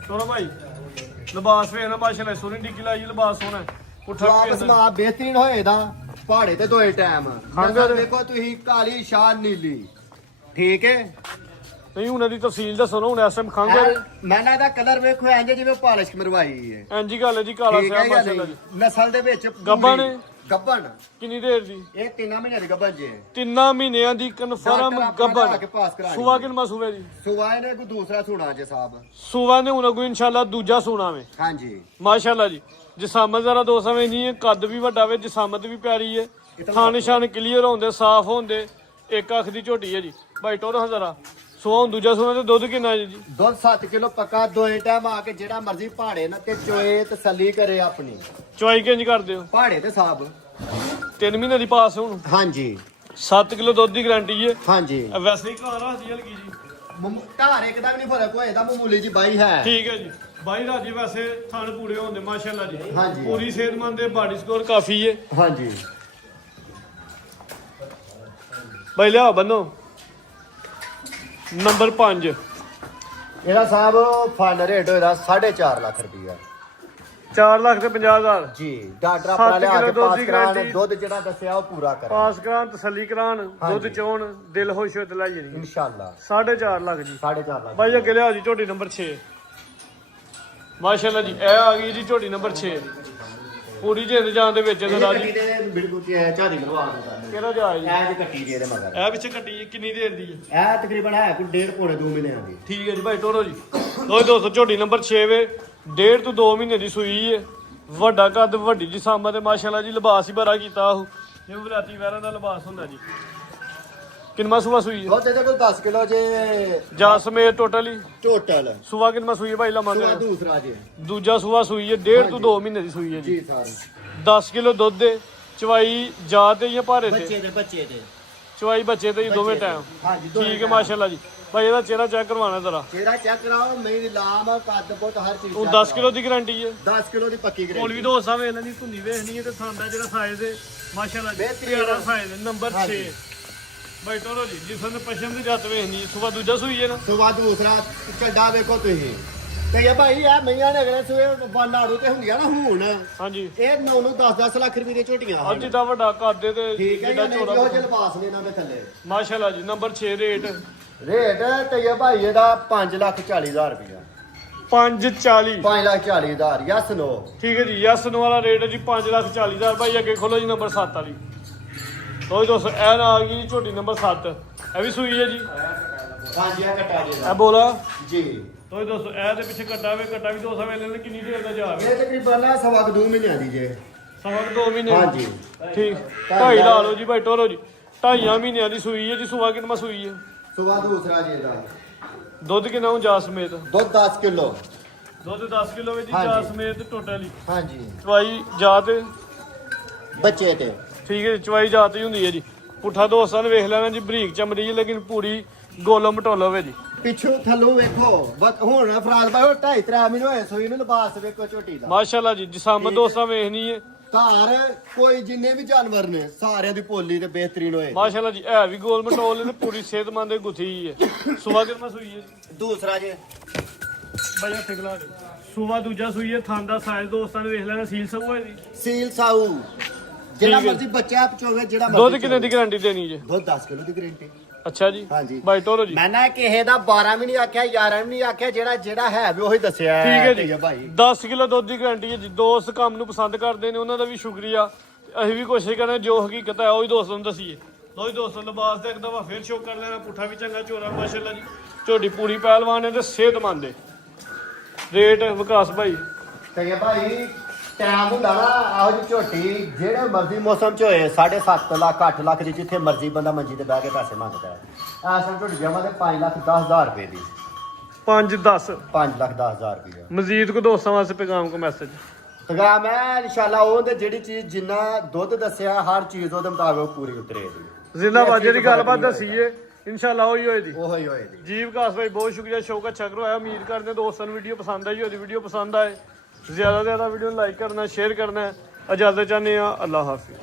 ਸੋਹਣਾ ਭਾਈ ਲਿਬਾਸ ਵੇਖਣਾ ਮਾਸ਼ਾਅੱਲਾ ਸੋਹਣੀ ਟਿੱਕੀ ਲਾਈ ਲਿਬਾਸ ਸੋਹਣਾ ਪੁੱਠਾ ਜਵਾਬ ਸਮਾ ਬਿਹਤਰੀਨ ਹੋਏ ਦਾ ਪਹਾੜੇ ਤੇ ਦੋਏ ਟਾਈਮ ਖੰਗਰ ਦੇਖੋ ਤੁਸੀਂ ਕਾਲੀ ਸ਼ਾਨ ਨੀਲੀ ਠੀਕ ਹੈ ਨਹੀਂ ਉਹਨਾਂ ਦੀ ਤਫਸੀਲ ਦੱਸੋ ਨਾ ਹੁਣ ਐਸਐਮ ਖੰਗਰ ਮੈਂ ਨਾ ਇਹਦਾ ਕਲਰ ਵੇਖੋ ਇੰਜ ਜਿਵੇਂ ਪਾਲਿਸ਼ ਮਰਵਾਈ ਹੈ ਐਂਜੀ ਗੱਲ ਹੈ ਜੀ ਕਾਲਾ ਠੀਕ ਹੈ ਸਿਆ ਜਾਂ ਮਾਸ਼ਾਅੱਲਾ ਨਹੀਂ? ਜੀ ਨਸਲ ਦੇ ਵਿੱਚ ਗੱਭਣ ਹੈ? ਗੱਬਣ ਕਿੰਨੀ ਦੇਰ ਦੀ ਇਹ 3 ਮਹੀਨੇ ਦੀ ਗੱਬਣ ਜੇ 3 ਮਹੀਨਿਆਂ ਦੀ ਕਨਫਰਮ ਗੱਬਨ ਸੁਵਾ ਕਿੰਨਾ ਸੂਵੇ ਦੀ ਸੁਵਾਏ ਨੇ ਕੋਈ ਦੂਸਰਾ ਸੁਣਾ ਜੇ ਸਾਹਿਬ ਸੁਵਾ ਨੇ ਹੁਣ ਕੋਈ ਇਨਸ਼ਾਅੱਲਾ ਦੂਜਾ ਸੂਣਾ ਵੇ ਹਾਂਜੀ ਮਾਸ਼ਾਅੱਲਾ ਜੀ ਜਿਸਾਮਤ ਜ਼ਰਾ ਦੋ ਸਮੇਂ ਨਹੀਂ ਹੈ ਕੱਦ ਵੀ ਵੱਡਾ ਵੇ ਜਿਸਾਮਤ ਵੀ ਪਿਆਰੀ ਹੈ ਥਾਂ ਨਿਸ਼ਾਨ ਕਲੀਅਰ ਹੁੰਦੇ ਸਾਫ਼ ਹੁੰਦੇ ਇੱਕ ਅੱਖ ਦੀ ਝੋਟੀ ਹੈ ਜੀ ਭਾਈ ਟੋਰ ਹਜ਼ਾਰਾ ਸੋਹ ਦੂਜਾ ਸੋਨਾ ਤੇ ਦੁੱਧ ਕਿੰਨਾ ਹੈ ਜੀ ਦੁੱਧ 7 ਕਿਲੋ ਪੱਕਾ ਦੋਏ ਟਾਈਮ ਆ ਕੇ ਜਿਹੜਾ ਮਰਜ਼ੀ ਪਹਾੜੇ ਨਾ ਤੇ ਚੋਏ ਤਸੱਲੀ ਕਰੇ ਆਪਣੀ ਚੁਆਈ ਕਿੰਜ ਕਰਦੇ ਹੋ ਪਹਾੜੇ ਤੇ ਸਾਹਿਬ 3 ਮਹੀਨੇ ਦੀ ਪਾਸ ਹੁਣ ਹਾਂਜੀ 7 ਕਿਲੋ ਦੁੱਧ ਦੀ ਗਾਰੰਟੀ ਹੈ ਹਾਂਜੀ ਵੈਸੇ ਹੀ ਘਰ ਰਾਜੀ ਹਲਕੀ ਜੀ ਧਾਰ ਇੱਕ ਦਾ ਵੀ ਨਹੀਂ ਫਰਕ ਹੋਏਦਾ ਮਾਮੂਲੀ ਜੀ ਬਾਈ ਹੈ ਠੀਕ ਹੈ ਜੀ ਬਾਈ ਰਾਜੀ ਵੈਸੇ ਥਣ ਪੂਰੇ ਹੁੰਦੇ ਮਾਸ਼ਾਅੱਲਾ ਜੀ ਹਾਂਜੀ। ਪੂਰੀ ਸਿਹਤਮੰਦ ਹੈ ਬਾਡੀ ਸਕੋਰ ਕਾਫੀ ਹੈ ਹਾਂਜੀ ਬਾਈ ਲਿਆ ਬੰਨੋ ਨੰਬਰ 5 ਇਹਦਾ ਸਾਹਿਬ ਫਾਈਨਲ ਰੇਟ ਹੋਏਦਾ 4.5 ਲੱਖ ਰੁਪਈਆ 4,50,000 ਜੀ ਡਾਕਟਰ ਆਪਣਾ 7 ਲਿਆ ਕਿਲੋ ਕੇ ਦੁੱਧ ਪਾਸ ਦੀ ਕਰਾਉਣ guarantee। ਦੁੱਧ ਜਿਹੜਾ ਦੱਸਿਆ ਉਹ ਪੂਰਾ ਕਰਾਂ ਪਾਸ ਕਰਾਂ ਤਸੱਲੀ ਕਰਾਣ ਦੁੱਧ ਹਾਂਜੀ। ਚੋਣ ਦਿਲ ਖੁਸ਼ ਹੋ ਤੇ ਲੈ ਜਾਣੀ ਇਨਸ਼ਾਅੱਲਾ 4.5 ਲੱਖ ਜੀ 4.5 ਲੱਖ ਬਾਈ ਅੱਗੇ ਲਿਆ ਜੀ ਝੋਟੀ ਨੰਬਰ 6 ਮਾਸ਼ਾਅੱਲਾ ਜੀ ਇਹ ਆ ਗਈ ਜੀ ਝੋਟੀ ਨੰਬਰ 6 ਪੂਰੀ ਜਿੰਦ ਜਾਨ ਦੇ ਵਿੱਚ ਇਹਦੀ ਜਰਾ ਕੱਟੀ ਜੀ ਦੇ ਬਿਲਕੁਲ ਕੀ ਹੈ ਝਾੜੀ ਮਰਵਾ ਦਿੰਦਾ ਕਿਹੜਾ ਜਾ ਜੀ ਇਹ ਜੀ ਕੱਟੀ ਦੀ ਇਹਦੇ ਮਗਰ ਇਹ ਪਿੱਛੇ ਕੱਟੀ ਕਿੰਨੀ ਦੇਰ ਦੀ ਹੈ ਇਹ ਤਕਰੀਬਨ ਹੈ ਕੋਈ 1.5 ਪੌਣੇ 2 ਮਹੀਨਿਆਂ ਦੀ ਠੀਕ ਹੈ ਜੀ ਭਾਈ ਟੋਰੋ ਜੀ ਲੋ ਦੋਸਤੋ ਝੋਟੀ ਨੰਬਰ 6 ਵੇ 1.5 ਤੋਂ 2 ਮਹੀਨੇ ਦੀ ਸੂਈ ਹੈ ਵੱਡਾ ਕੱਦ ਵੱਡੀ ਜੀ ਸਾਂਭਾ ਤੇ ਮਾਸ਼ਾਅੱਲਾ ਜੀ ਲਿਬਾਸ ਹੀ ਬੜਾ ਕੀਤਾ ਉਹ ਜਿਵੇਂ ਵਲਾਤੀ ਵੈਰਾਂ ਦਾ ਲਿਬਾਸ ਹੁੰਦਾ ਜੀ ਕਿੰਨਾ ਸੂਆ ਸੂਈ ਹੈ ਦੁੱਧ ਇਹਦੇ ਕੋਲ 10 ਕਿਲੋ ਜੇ ਜਾਂ ਸਮੇਤ ਟੋਟਲੀ ਟੋਟਲ ਸੂਆ ਕਿੰਨਾ ਸੂਈ ਹੈ ਭਾਈ ਸੁਆ ਲਵਾਂਗੇ ਦੂਸਰਾ ਜੇ ਦੂਜਾ ਸੂਆ ਸੂਈ ਹੈ 1.5 ਤੋਂ 2 ਮਹੀਨੇ ਦੀ ਸੂਈ ਹੈ ਜੀ ਜੀ ਸਾਰੇ 10 ਕਿਲੋ ਦੁੱਧ ਦੇ ਚਵਾਈ ਜਾ ਤੇ ਜਾਂ ਭਾਰੇ ਤੇ ਬੱਚੇ ਦੇ ਚਵਾਈ ਬੱਚੇ ਤੇ ਹੀ ਦੋਵੇਂ ਟਾਈਮ ਹਾਂਜੀ ਦੋਵੇਂ ਠੀਕ ਹੈ ਮਾਸ਼ਾਅੱਲਾ ਜੀ ਭਾਈ ਇਹਦਾ ਚਿਹਰਾ ਚੈੱਕ ਕਰਵਾਉਣਾ ਜ਼ਰਾ ਚਿਹਰਾ ਚੈੱਕ ਕਰਾਓ ਮੇਰੀ ਲਾਮ ਕੱਦ ਬਹੁਤ ਹਰ ਚੀਜ਼ ਉਹ check 10 ਕਿਲੋ ਦੀ ਗਾਰੰਟੀ ਹੈ 10 ਕਿਲੋ ਦੀ ਪੱਕੀ ਕੋਲ ਗਰੇਡ ਵੀ ਦੋਸਤਾਂ ਵੇਖ ਲੈਣੀ ਧੁੰਦੀ ਵੇਖਣੀ ਹੈ ਤੇ ਥਾਂਦਾ ਜਿਹੜਾ ਸਾਈਜ਼ ਹੈ ਮਾਸ਼ਾਅੱਲਾ ਜੀ ਬਿਹਤਰੀਨ। ਪਿਆਰਾ ਸਾਈਜ਼ ਨੰਬਰ 6 ਹਾਂਜੀ। ਭਾਈ ਟੋਰੋ ਜੀ ਜਿਸਨ ਦੇ ਪਸ਼ਮ ਦੀ ਜੱਤ ਵੇਖਣੀ ਸੁਬਾ ਦੂਜਾ ਸੂਈ ਹੈ ਨਾ ਸੁਆ ਦੂਸਰਾ ਚੱਡਾ ਵੇਖੋ ਤੁਸੀਂ ਤੇ ਇਹ ਭਾਈ ਇਹ ਮਈਆਂ ਨੇ ਅਗਲੇ ਸੂਏ ਲਾੜੂ ਤੇ ਹੁੰਦੀਆਂ ਨਾ ਹੁਣ ਹਾਂਜੀ ਇਹ 9 ਨੂੰ 10 ਲੱਖ ਰੁਪਏ ਦੀਆਂ ਝੋਟੀਆਂ ਅੱਜ ਜਿੱਦਾਂ ਵੱਡਾ ਕੱਦ ਤੇ ਠੀਕ ਹੈ ਜਿੱਦਾਂ ਜੀ ਚੋੜਾ ਇਹੋ ਜਿਹੇ ਲਿਬਾਸ ਨੇ ਇਹਨਾਂ ਦੇ ਥੱਲੇ ਮਾਸ਼ਾਅੱਲਾ ਜੀ ਨੰਬਰ 6 ਰੇਟ ਰੇਟ ਤੇ ਇਹ ਭਾਈ ਇਹਦਾ 5,40,000 ਰੁਪਇਆ 540 5,40,000 ਯਸ ਨੋ ਠੀਕ ਹੈ ਜੀ ਯਸ ਨੂੰ ਵਾਲਾ ਰੇਟ ਹੈ ਜੀ 5,40,000 ਭਾਈ ਅੱਗੇ ਖੋਲੋ ਜੀ ਨੰਬਰ 7 ਵਾਲੀ ਲੋ ਦੋਸਤੋ ਇਹ ਨਾ ਆ ਗਈ ਝੋਟੀ ਨੰਬਰ 7 ਇਹ ਵੀ ਸੂਈ ਹੈ ਜੀ ਹਾਂਜੀ ਆ ਕਟਾ ਇਹ ਦੇ ਬੋਲਾ ਜੀ ਲੋ ਦੋਸਤੋ ਇਹ ਦੇ ਪਿੱਛੇ ਕੱਟਾ ਵੇ ਕੱਟਾ ਵੀ 2 ਸਮੇਂ ਲੈਣ ਕਿੰਨੀ ਦੇਰ ਦਾ ਜਾਵੇ ਇਹ ਤਕਰੀਬਨ 2 ਮਹੀਨਿਆਂ ਦੀ ਜੇ ਸਵਾ 2 ਮਹੀਨੇ ਹਾਂਜੀ ਠੀਕ ਢਾਈ ਲਾ ਲਓ ਜੀ ਭਾਈ ਟੋਰੋ ਜੀ 2.5 ਮਹੀਨਿਆਂ ਦੀ ਸੂਈ ਹੈ ਜੀ ਸੁਆ ਕਿੰਨਾ ਸੂਈ ਹੈ ਸੁਆ ਦੂਸਰਾ ਜੇ ਦਾ ਦੁੱਧ ਕਿੰਨਾ ਹੁਣ ਜਾ ਸਮੇਤ ਦੁੱਧ 10 ਕਿਲੋ ਦੁੱਧ 10 ਕਿਲੋ ਵਿੱਚ ਜੀ ਹਾਂਜੀ। ਜਾ ਸਮੇਤ ਟੋਟਲੀ ਹਾਂਜੀ ਚਵਾਈ ਜਾ ਤੇ ਬੱਚੇ ਤੇ ਠੀਕ ਹੈ ਜੀ, ਚਵਾਈ ਜਾ ਤੇ ਹੀ ਹੁੰਦੀ ਹੈ ਜੀ ਪੁੱਠਾ ਦੋਸਤਾਂ ਨੇ ਵੇਖ ਲੈਣਾ ਜੀ ਬਰੀਕ ਚਮੜੀ ਹੈ ਲੇਕਿਨ ਪੂਰੀ ਗੋਲੋ ਮਟੋਲੋ ਹੋਵੇ ਜੀ ਪਿੱਛੋਂ ਥੱਲੋਂ ਵੇਖੋ ਬਸ ਹੁਣ ਫਰਾਜ਼ ਭਾਈ 2.5-3 ਮਹੀਨੇ ਹੋਏ ਸੂਈ ਨੂੰ ਲਿਬਾਸ ਵੇਖੋ ਝੋਟੀ ਦਾ ਮਾਸ਼ਾਅੱਲਾ ਜੀ ਜਿਸਾਮਤ ਦੋਸਤਾਂ ਵੇਖਣੀ ਹੈ ਧਾਰ ਕੋਈ ਜਿੰਨੇ ਵੀ ਜਾਨਵਰ ਨੇ ਸਾਰਿਆਂ ਦੀ ਪੋਲੀ ਤੇ ਬਿਹਤਰੀਨ ਹੋਏ। ਮਾਸ਼ਾਅੱਲਾ ਜੀ ਹੈ ਵੀ ਗੋਲ ਮਟੋਲ ਨੇ ਪੂਰੀ ਸਿਹਤਮੰਦ ਹੈ, ਗੁੱਥੀ ਹੈ। ਸੁਬਾ ਕਿੰਨਾ ਸੂਈ ਹੈ ਜੀ? ਦੂਸਰਾ ਜੇ ਬੜਾ ਠਿਕਲਾ ਜੀ। ਸੁਬਾ ਦੂਜਾ ਸੂਈ ਹੈ। ਥਾਂ ਦਾ ਸਾਈਜ਼ ਦੋਸਤਾਂ ਨੇ ਵੇਖ ਲੈਣਾ। ਸੀਲ ਸਭ ਹੋਏ ਦੀ ਸੀਲ ਸਾਊ ਜਿਹੜਾ ਠੀਕ ਹੈ। ਮਰਜ਼ੀ ਬੱਚਾ ਪਚੋਵੇ, ਜਿਹੜਾ ਦੁੱਧ ਮਰਜ਼ੀ ਕਿੰਨੇ ਦੀ ਗਾਰੰਟੀ ਦੇਣੀ ਜੇ? ਦੁੱਧ 10 ਕਿਲੋ ਦੀ ਗਾਰੰਟੀ। ਅੱਛਾ ਜੀ ਹਾਂਜੀ ਬਾਈ ਟੋਲੋ ਜੀ। ਮੈਂ ਨਾ ਕਿਸੇ ਦਾ 12 ਵੀ ਨਹੀਂ ਆਖਿਆ 11 ਵੀ ਨਹੀਂ ਆਖਿਆ, ਜਿਹੜਾ ਹੈ ਵੀ ਉਹੀ ਦੱਸਿਆ ਠੀਕ ਹੈ ਜੀ। ਤੇ ਭਾਈ 10 ਕਿਲੋ ਦੁੱਧ ਦੀ ਗਾਰੰਟੀ ਹੈ ਜੀ। ਦੋਸਤ ਕੰਮ ਨੂੰ ਪਸੰਦ ਕਰਦੇ ਨੇ, ਉਹਨਾਂ ਦਾ ਵੀ ਸ਼ੁਕਰੀਆ। ਤੇ ਅਸੀਂ ਵੀ ਕੋਸ਼ਿਸ਼ ਕਰਦੇ ਜੋ ਹਕੀਕਤ ਹੈ ਉਹ ਹੀ ਦੋਸਤਾਂ ਨੂੰ ਦਸੀਏ। ਲੋ ਜੀ ਦੋਸਤੋ, ਲਿਬਾਸ ਤੇ ਇੱਕ ਦਫਾ ਫੇਰ ਸ਼ੋਅ ਕਰ ਲੈਣਾ। ਪੁੱਠਾ ਵੀ ਚੰਗਾ ਝੋਰਾ ਮਾਸ਼ਾਅੱਲਾ ਜੀ। ਝੋਟੀ ਪੂਰੀ ਪਹਿਲਵਾਨ ਹੈ ਤੇ ਸਿਹਤਮੰਦ ਹੈ। ਰੇਟ ਵਿਕਾਸ ਭਾਈ ਤੇ ਭਾਈ ਟਾਈਮ ਹੁੰਦਾ ਨਾ ਆਹੋ ਜੀ ਝੋਟੀ ਜਿਹੜੇ ਮਰਜ਼ੀ ਮੌਸਮ ਚ ਹੋਏ 7.5 ਲੱਖ 8 ਲੱਖ ਦੀ, ਜਿੱਥੇ ਮਰਜ਼ੀ ਬੰਦਾ ਮੰਜੀ ਤੇ ਬਹਿ ਕੇ ਪੈਸੇ ਮੰਗਦਾ ਹੈ। ਆਹ ਸਭ ਝੋਟੀ ਜਮਾ ਤੇ 5,10,000 ਰੁਪਏ ਦੀ। 5-10 5,10,000 ਰੁਪਏ ਮਜ਼ੀਦ ਕੋ ਦੋਸਤਾਂ ਵਾਸਤੇ ਪੈਗਾਮ ਕੋ ਮੈਸੇਜ। ਤਗਾ ਮੈਂ ਇਨਸ਼ਾਅੱਲਾ ਉਹਦੇ ਜਿਹੜੀ ਚੀਜ਼ ਜਿੰਨਾ ਦੁੱਧ ਦੱਸਿਆ ਹਰ ਚੀਜ਼ ਉਹਦੇ ਮੁਤਾਬਕ ਪੂਰੀ ਉਤਰੇ ਦੀ। ਜ਼ਿੰਦਾ ਬਾਜੇ ਦੀ ਗੱਲਬਾਤ ਦਸੀਏ ਇਨਸ਼ਾਅੱਲਾ ਉਹੀ ਹੋਏਗੀ। ਉਹੀ ਹੋਏਗੀ ਜੀ ਵਿਕਾਸ ਭਾਈ ਬਹੁਤ ਸ਼ੁਕਰੀਆ। ਸ਼ੌਕ ਅੱਛਾ ਕਰਵਾਇਆ। ਉਮੀਦ ਕਰਦੇ ਦੋਸਤਾਂ ਨੂੰ ਵੀਡੀਓ ਪਸੰਦ ਆਈ ਹੋਈ। ਵੀਡੀਓ ਪਸੰਦ ਆਏ ਜ਼ਿਆਦਾ ਤੋਂ ਜ਼ਿਆਦਾ ਵੀਡੀਓ ਨੂੰ ਲਾਈਕ ਕਰਨਾ, ਸ਼ੇਅਰ ਕਰਨਾ। ਇਜਾਜ਼ਤ ਚਾਹੁੰਦੇ ਆ। ਅੱਲਾਹ ਹਾਫਿਜ਼।